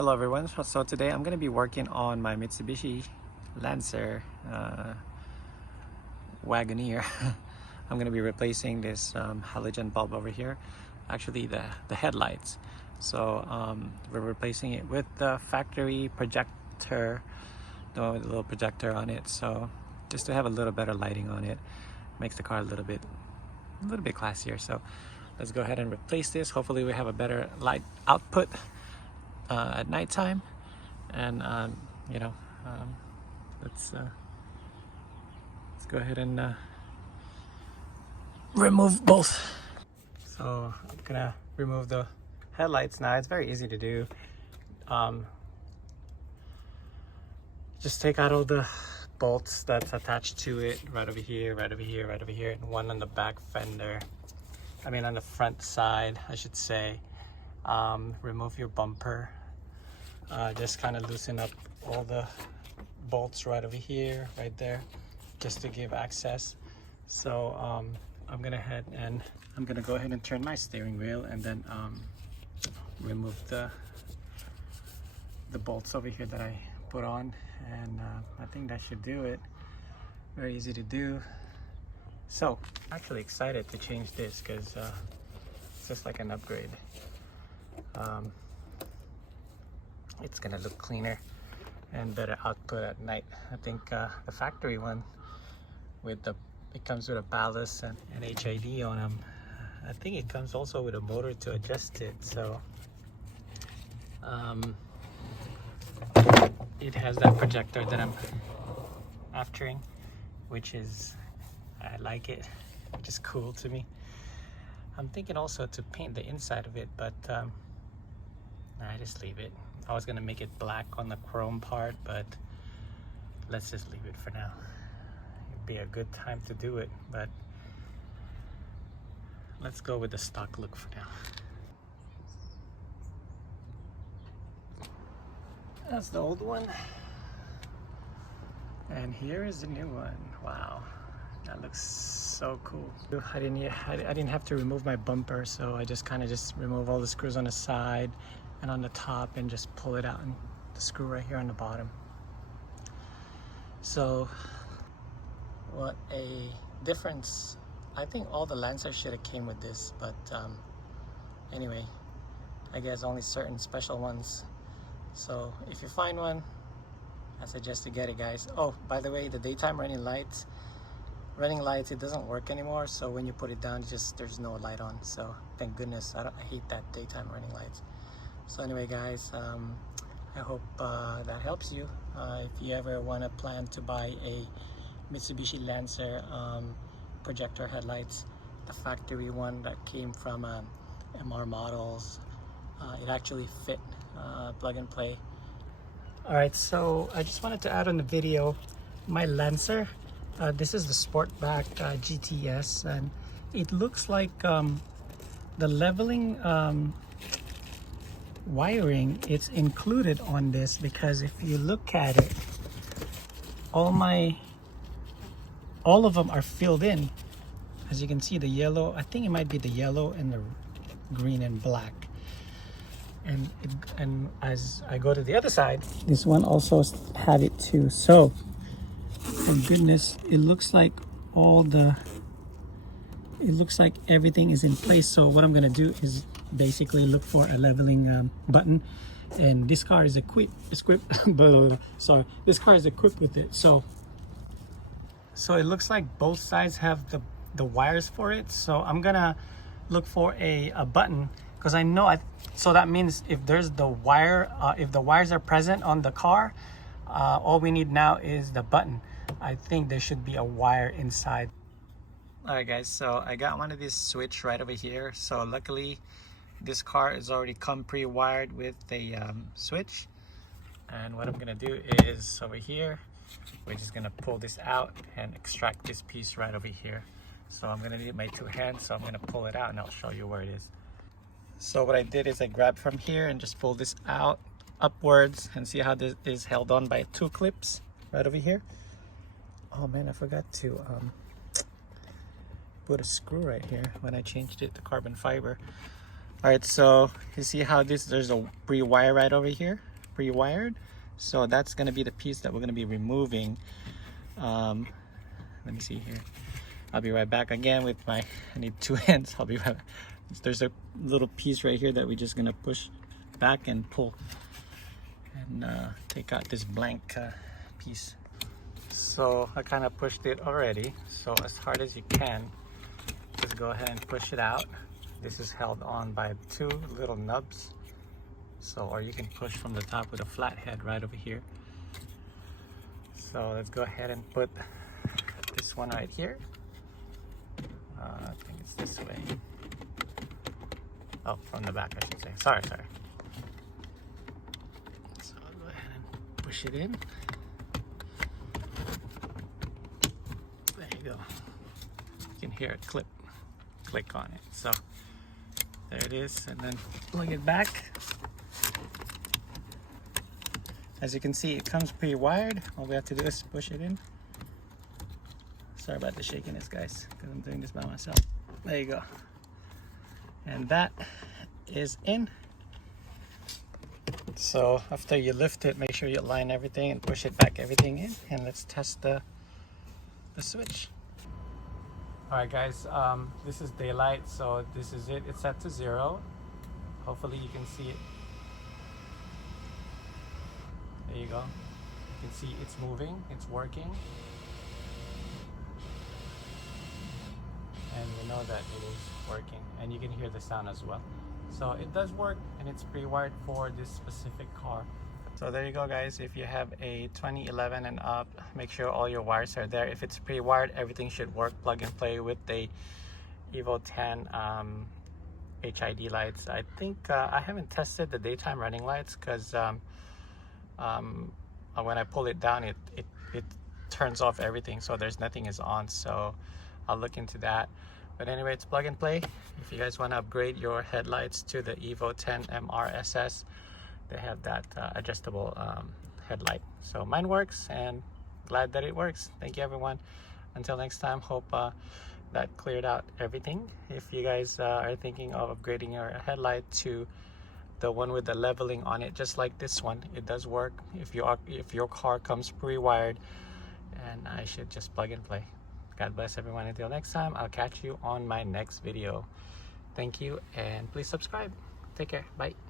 Hello everyone. So today I'm going to be working on my Mitsubishi Lancer Wagoneer. I'm going to be replacing this halogen bulb over here, actually the headlights. So we're replacing it with the factory projector, the one with a little projector on it. So just to have a little better lighting on it, makes the car a little bit classier. So let's go ahead and replace this. Hopefully we have a better light output at nighttime, and let's go ahead and remove both. So I'm gonna remove the headlights now. It's very easy to do. Just take out all the bolts that's attached to it, right over here, right over here, right over here, and one on the back fender. I mean on the front side, I should say. Remove your bumper. Just kind of loosen up all the bolts right over here, right there, just to give access. So I'm gonna go ahead and turn my steering wheel, and then remove the bolts over here that I put on, and I think that should do it. Very easy to do. So I'm actually excited to change this because it's just like an upgrade. It's gonna look cleaner and better output at night. I think the factory one it comes with a ballast and an HID on them. I think it comes also with a motor to adjust it. So it has that projector that I'm aftering, which is, I like it, which is cool to me. I'm thinking also to paint the inside of it, but I just leave it. I was gonna make it black on the chrome part, but let's just leave it for now. It'd be a good time to do it, but let's go with the stock look for now. That's the old one, and here is the new one. Wow, that looks so cool. I didn't have to remove my bumper, so I just kind of remove all the screws on the side and on the top, and just pull it out, and the screw right here on the bottom. So what a difference. I think all the Lancers should have came with this, but anyway, I guess only certain special ones. So if you find one, I suggest you get it, guys. Oh, by the way, the daytime running lights, it doesn't work anymore. So when you put it down, there's no light on. So thank goodness. I hate that daytime running lights. So anyway, guys, I hope that helps you. If you ever want to plan to buy a Mitsubishi Lancer projector headlights, the factory one that came from MR models, it actually fit, plug and play. All right, so I just wanted to add on the video my Lancer. This is the Sportback GTS, and it looks like the leveling wiring, it's included on this, because if you look at it, all of them are filled in. As you can see, the yellow, I think it might be the yellow and the green and black, and as I go to the other side, this one also had it too. So thank goodness, it looks like everything is in place. So what I'm gonna do is basically look for a leveling button, and this car is equipped sorry, this car is equipped with it. So it looks like both sides have the wires for it. So I'm gonna look for a button, because I know so that means if there's the wire, if the wires are present on the car, all we need now is the button. I think there should be a wire inside. All right, guys, so I got one of these switch right over here. So luckily this car is already come pre-wired with the switch. And what I'm gonna do is over here, we're just gonna pull this out and extract this piece right over here. So I'm gonna need my two hands, so I'm gonna pull it out and I'll show you where it is. So what I did is I grabbed from here and just pull this out upwards, and see how this is held on by two clips right over here. Oh man, I forgot to put a screw right here when I changed it to carbon fiber. All right, so you see how there's a pre-wire right over here, pre-wired. So that's going to be the piece that we're going to be removing. Let me see here. I'll be right back again with my, I need two hands. I'll be right back. There's a little piece right here that we're just going to push back and pull and take out this blank piece. So I kind of pushed it already. So as hard as you can, just go ahead and push it out. This is held on by two little nubs. So, or you can push from the top with a flat head right over here. So let's go ahead and put this one right here. I think it's this way. Oh, from the back I should say. Sorry. So I'll go ahead and push it in. There you go. You can hear it click on it. So there it is, and then plug it back. As you can see, it comes pre-wired. All we have to do is push it in. Sorry about the shakiness, guys, because I'm doing this by myself. There you go. And that is in. So after you lift it, make sure you align everything and push it back everything in. And let's test the switch. All right, guys, this is daylight, so this is it. It's set to 0. Hopefully you can see it. There you go. You can see it's moving, it's working. And we know that it is working, and you can hear the sound as well. So it does work, and it's pre-wired for this specific car. So there you go, guys. If you have a 2011 and up, make sure all your wires are there. If it's pre-wired, everything should work plug and play with the Evo 10 HID lights. I think I haven't tested the daytime running lights because when I pull it down, it turns off everything, so there's nothing is on. So I'll look into that. But anyway, it's plug and play. If you guys want to upgrade your headlights to the Evo 10 MRSS, they have that adjustable headlight. So mine works, and glad that it works. Thank you, everyone. Until next time, hope that cleared out everything. If you guys are thinking of upgrading your headlight to the one with the leveling on it, just like this one, it does work if your car comes pre-wired, and I should just plug and play. God bless everyone. Until next time, I'll catch you on my next video. Thank you, and please subscribe. Take care. Bye.